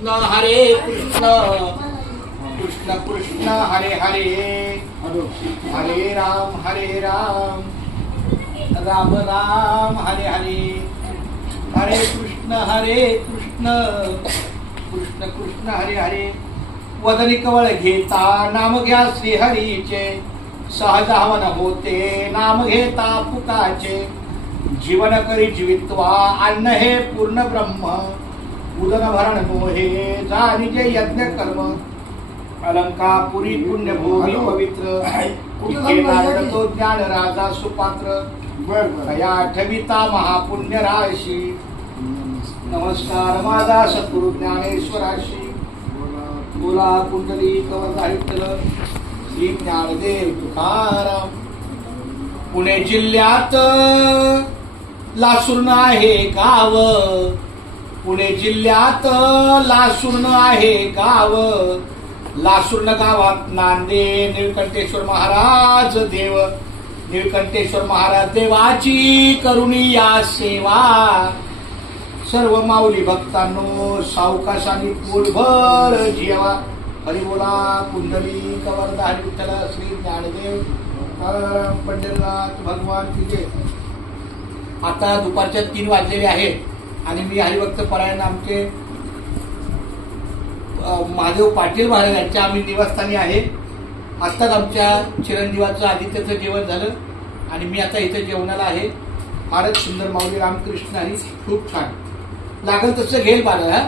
कृष्ण हरे कृष्ण कृष्ण कृष्ण हरे हरे हरे राम राम राम हरे हरे हरे कृष्ण कृष्ण कृष्ण हरे हरे वदनी कवळ घेता नाम घ्या श्रीहरीचे सहज हवन होते नाम घेता पुकाचे जीवन करी जीवित्वा अन्न हे पूर्ण ब्रह्म उदन भरण मोहे जानिजे यज्ञ कर्म अलंकापुरी पुण्य भूमी पवित्र तो ज्ञान राजा सुपात्र कया ठविता महापुण्य राशी नमस्कार माझा सद्गुरु ज्ञानेश्वराशी बोला कुंडली कवचारित्र श्री ज्ञानदेव तुकाराम पुणे जिल्ह्यात लासूर्ण आहे गाव पुणे जिल्ह्यात लासूर्ण आहे गाव लासूर्ण गावात नांदे निळकंठेश्वर महाराज देव निळकंठेश्वर महाराज देवाची करुणी या सेवा सर्व माऊली भक्तांनो सावकाशाने पोटभर जेवा हरी बोला कुंडली कवरधारी विठ्ठल श्री ज्ञानदेव पंढरीनाथ भगवान तुझे आता दुपारच्या 3 वाजलेले आहेत आणि मी हरिभक्त परायण आमचे महादेव पाटील महाराज यांच्या आम्ही निवासस्थानी आहे. आत्ताच आमच्या चिरंजीवाचं आदित्यचं जेवण झालं आणि मी आता इथे जेवणाला आहे. फारच सुंदर माऊली रामकृष्ण हरी खूप छान लागल तसं घेईल बाळा.